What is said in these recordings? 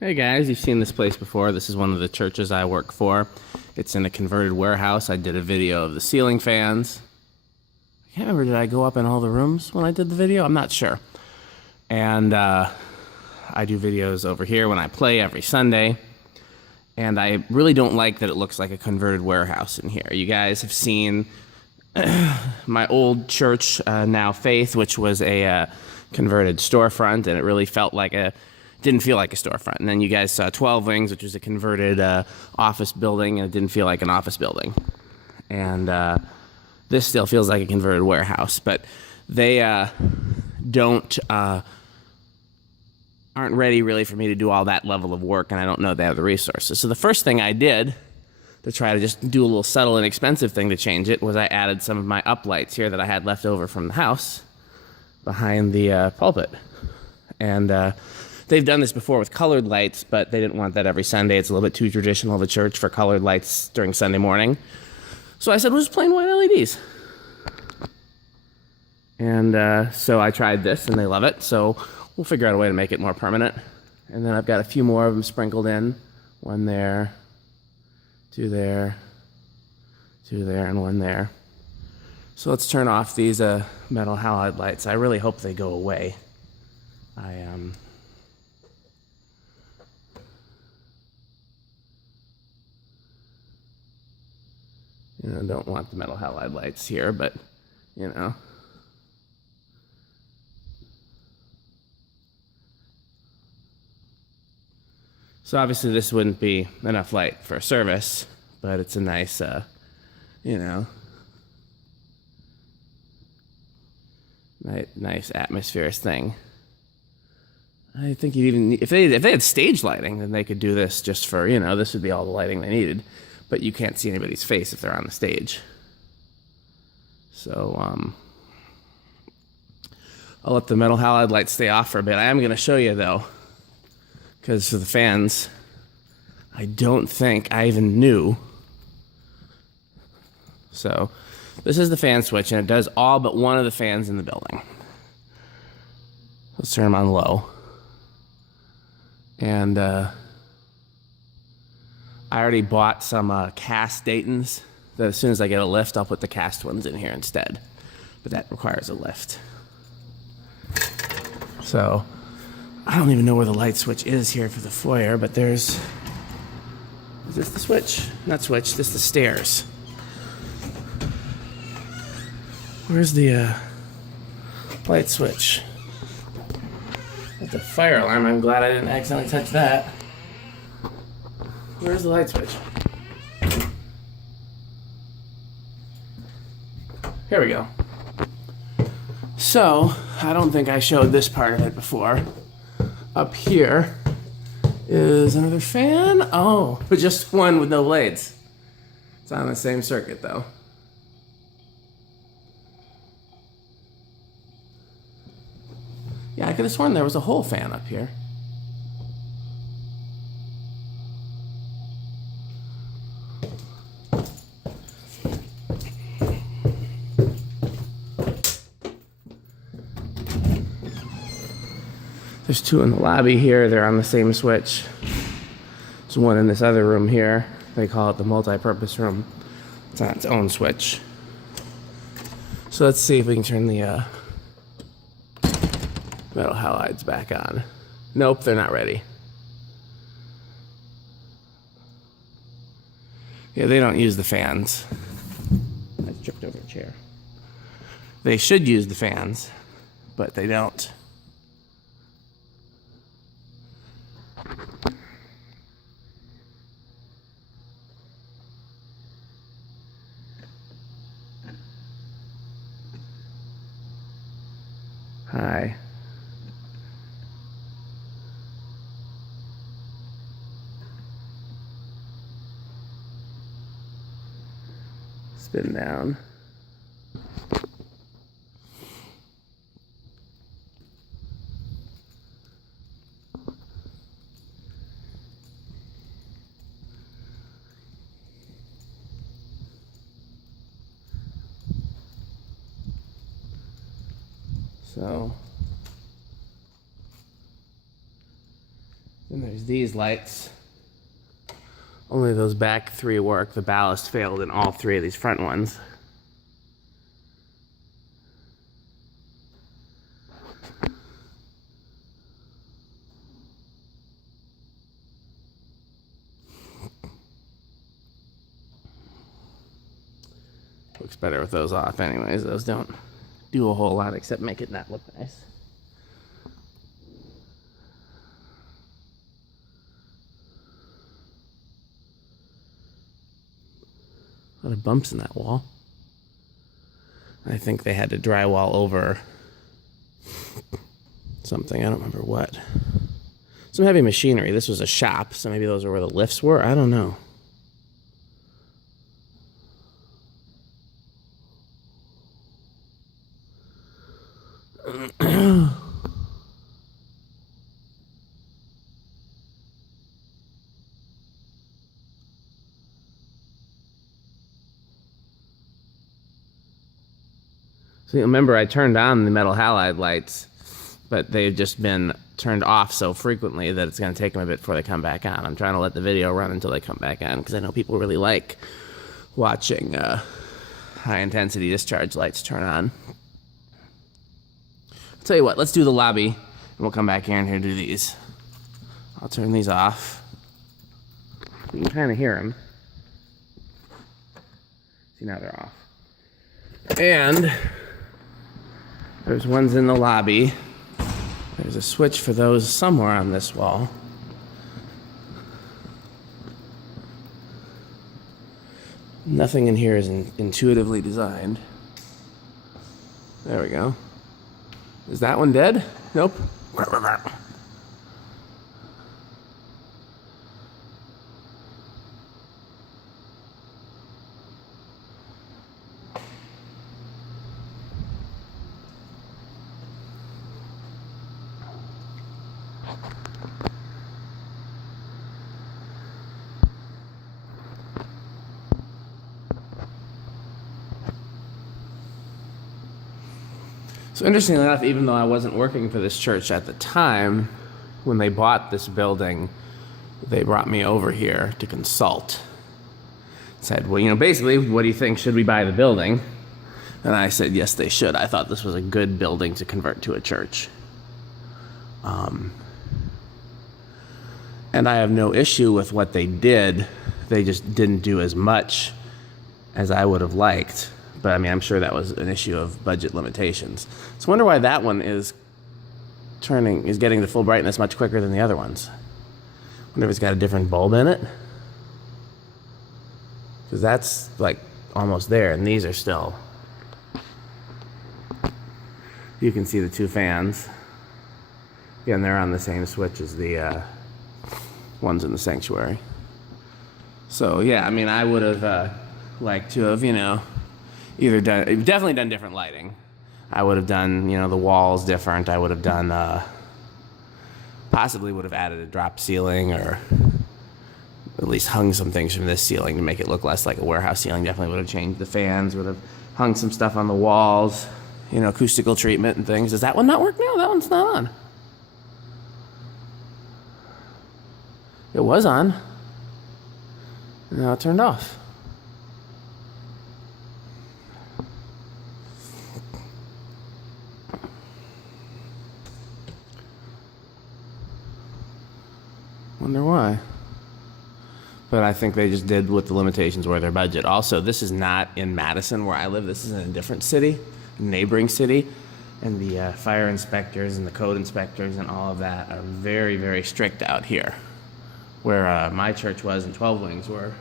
Hey guys, you've seen this place before. This is one of the churches I work for. It's in a converted warehouse. I did a video of the ceiling fans. I can't remember, did I go up in all the rooms when I did the video? I'm not sure. And I do videos over here when I play every Sunday. And I really don't like that it looks like a converted warehouse in here. You guys have seen my old church, Now Faith, which was a converted storefront, and it really felt like didn't feel like a storefront. And then you guys saw 12 Wings, which was a converted office building, and it didn't feel like an office building. And this still feels like a converted warehouse, but they aren't ready really for me to do all that level of work, and I don't know they have the resources. So the first thing I did to try to just do a little subtle and expensive thing to change it was I added some of my uplights here that I had left over from the house behind the pulpit. And they've done this before with colored lights, but they didn't want that every Sunday. It's a little bit too traditional of a church for colored lights during Sunday morning. So I said, we'll just plain white LEDs. And so I tried this, and they love it. So we'll figure out a way to make it more permanent. And then I've got a few more of them sprinkled in. One there, two there, and one there. So let's turn off these metal halide lights. I really hope they go away. Don't want the metal halide lights here, but, So obviously this wouldn't be enough light for a service, but it's a nice, nice atmospheric thing. I think if they had stage lighting, then they could do this just for, this would be all the lighting they needed. But you can't see anybody's face if they're on the stage. So, I'll let the metal halide lights stay off for a bit. I am going to show you, though, because for the fans, I don't think I even knew. So, this is the fan switch, and it does all but one of the fans in the building. Let's turn them on low. And, I already bought some cast Daytons that as soon as I get a lift, I'll put the cast ones in here instead. But that requires a lift. So, I don't even know where the light switch is here for the foyer, but is this the switch? Not switch, this is the stairs. Where's the light switch? That's a fire alarm. I'm glad I didn't accidentally touch that. Where's the light switch? Here we go. So, I don't think I showed this part of it before. Up here is another fan. Oh, but just one with no blades. It's on the same circuit though. Yeah, I could have sworn there was a whole fan up here. There's two in the lobby here. They're on the same switch. There's one in this other room here. They call it the multi-purpose room. It's on its own switch. So let's see if we can turn the metal halides back on. Nope, they're not ready. Yeah, they don't use the fans. I tripped over a chair. They should use the fans, but they don't. Hi. Spin down. So Then there's these lights. Only those back three work. The ballast failed in all three of these front ones. Looks better with those off anyways. Those don't do a whole lot except make it not look nice. A lot of bumps in that wall. I think they had to drywall over something. I don't remember what. Some heavy machinery. This was a shop, so maybe those are where the lifts were. I don't know. So remember, I turned on the metal halide lights, but they've just been turned off so frequently that it's going to take them a bit before they come back on. I'm trying to let the video run until they come back on because I know people really like watching high-intensity discharge lights turn on. I'll tell you what, let's do the lobby, and we'll come back here and do these. I'll turn these off. You can kind of hear them. See, now they're off. And there's ones in the lobby. There's a switch for those somewhere on this wall. Nothing in here is intuitively designed. There we go. Is that one dead? Nope. So interestingly enough, even though I wasn't working for this church at the time, when they bought this building, they brought me over here to consult. Said, well, you know, basically, what do you think? Should we buy the building? And I said, yes, they should. I thought this was a good building to convert to a church. And I have no issue with what they did. They just didn't do as much as I would have liked. But I mean, I'm sure that was an issue of budget limitations. So I wonder why that one is getting the full brightness much quicker than the other ones. Wonder if it's got a different bulb in it. Because that's like almost there, and these are still. You can see the two fans. Again, they're on the same switch as the ones in the sanctuary. So yeah, I mean, I would have liked to have, definitely done different lighting. I would have done, the walls different. I would have done, possibly would have added a drop ceiling, or at least hung some things from this ceiling to make it look less like a warehouse ceiling. Definitely would have changed the fans, would have hung some stuff on the walls, acoustical treatment and things. Does that one not work now? That one's not on. It was on. Now it turned off. Wonder why. But I think they just did what the limitations were, their budget. Also, this is not in Madison where I live. This is in a different city, a neighboring city. And the fire inspectors and the code inspectors and all of that are very, very strict out here. Where my church was and 12 Wings were,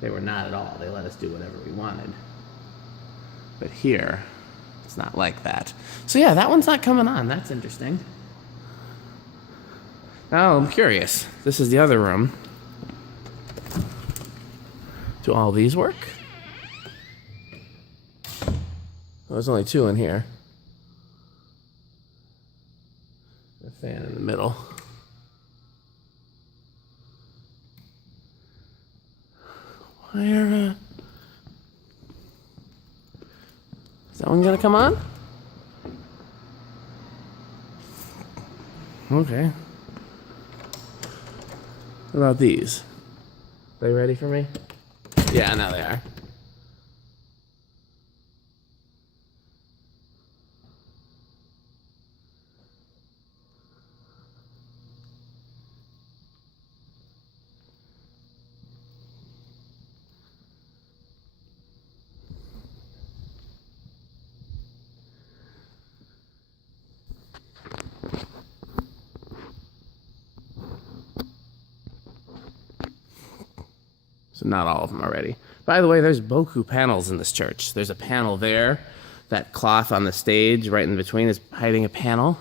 they were not at all. They let us do whatever we wanted. But here, it's not like that. So yeah, that one's not coming on. That's interesting. Now I'm curious. This is the other room. Do all these work? There's only two in here. A fan in the middle. Why are, is that one gonna come on? What about these? They ready for me? Yeah, now they are. So not all of them are ready. By the way, there's boku panels in this church. There's a panel there. That cloth on the stage right in between is hiding a panel.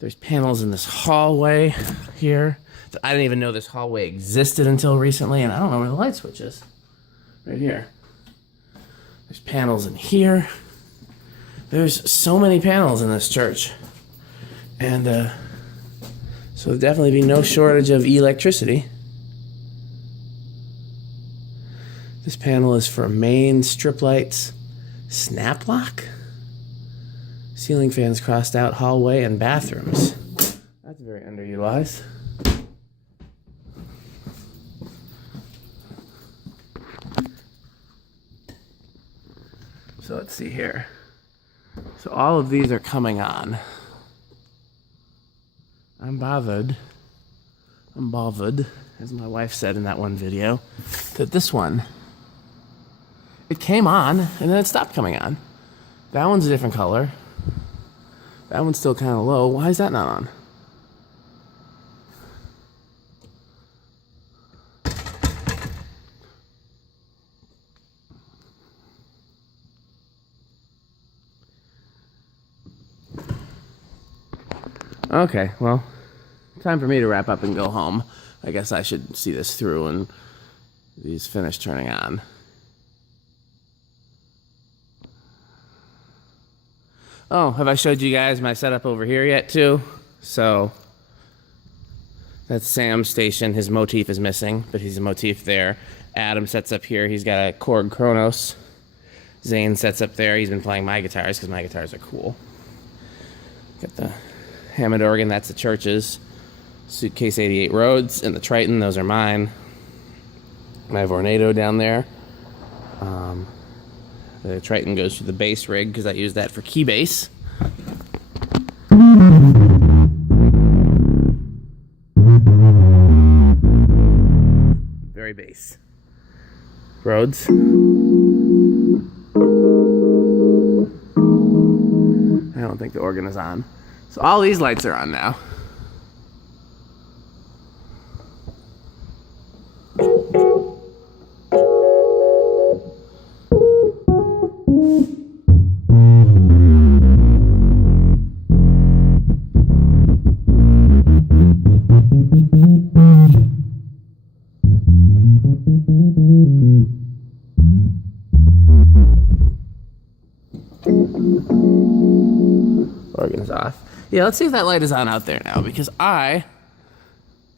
There's panels in this hallway here. I didn't even know this hallway existed until recently, and I don't know where the light switch is. Right here. There's panels in here. There's so many panels in this church. And so there'll definitely be no shortage of electricity. This panel is for main strip lights, snap lock, ceiling fans crossed out, hallway, and bathrooms. That's very underutilized. So let's see here. So all of these are coming on. I'm bothered, as my wife said in that one video, that this one, it came on and then it stopped coming on. That one's a different color. That one's still kind of low. Why is that not on? Okay, well, time for me to wrap up and go home. I guess I should see this through and these finish turning on. Oh, have I showed you guys my setup over here yet too? So that's Sam's station. His motif is missing, but he's a motif there. Adam sets up here. He's got a Korg Kronos. Zane sets up there. He's been playing my guitars because my guitars are cool. Got the Hammond organ. That's the church's. Suitcase 88 Rhodes and the Triton. Those are mine. My Vornado down there. The Triton goes to the bass rig because I use that for key bass. Very bass. Rhodes. I don't think the organ is on. So all these lights are on now. Organ's off. Yeah, let's see if that light is on out there now, because I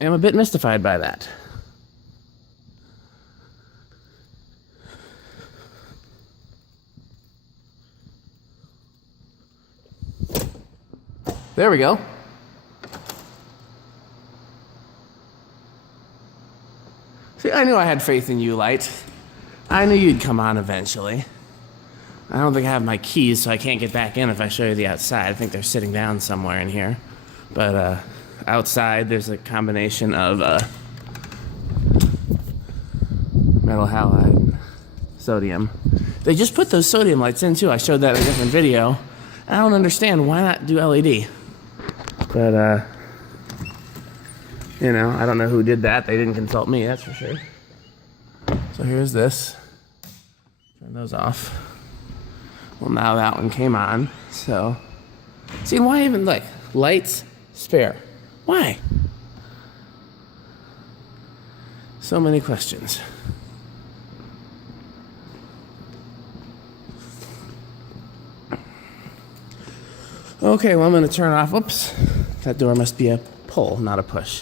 am a bit mystified by that. There we go. See, I knew I had faith in you, light. I knew you'd come on eventually. I don't think I have my keys, so I can't get back in if I show you the outside. I think they're sitting down somewhere in here. But outside, there's a combination of metal halide and sodium. They just put those sodium lights in, too. I showed that in a different video. I don't understand. Why not do LED? But, you know, I don't know who did that. They didn't consult me, that's for sure. So here's this. Turn those off. Well, now that one came on, so. See, why even, like, lights, spare? Why? So many questions. Okay, well, I'm going to turn off, whoops. That door must be a pull, not a push.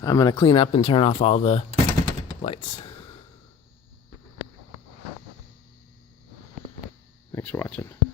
I'm going to clean up and turn off all the lights. Thanks for watching.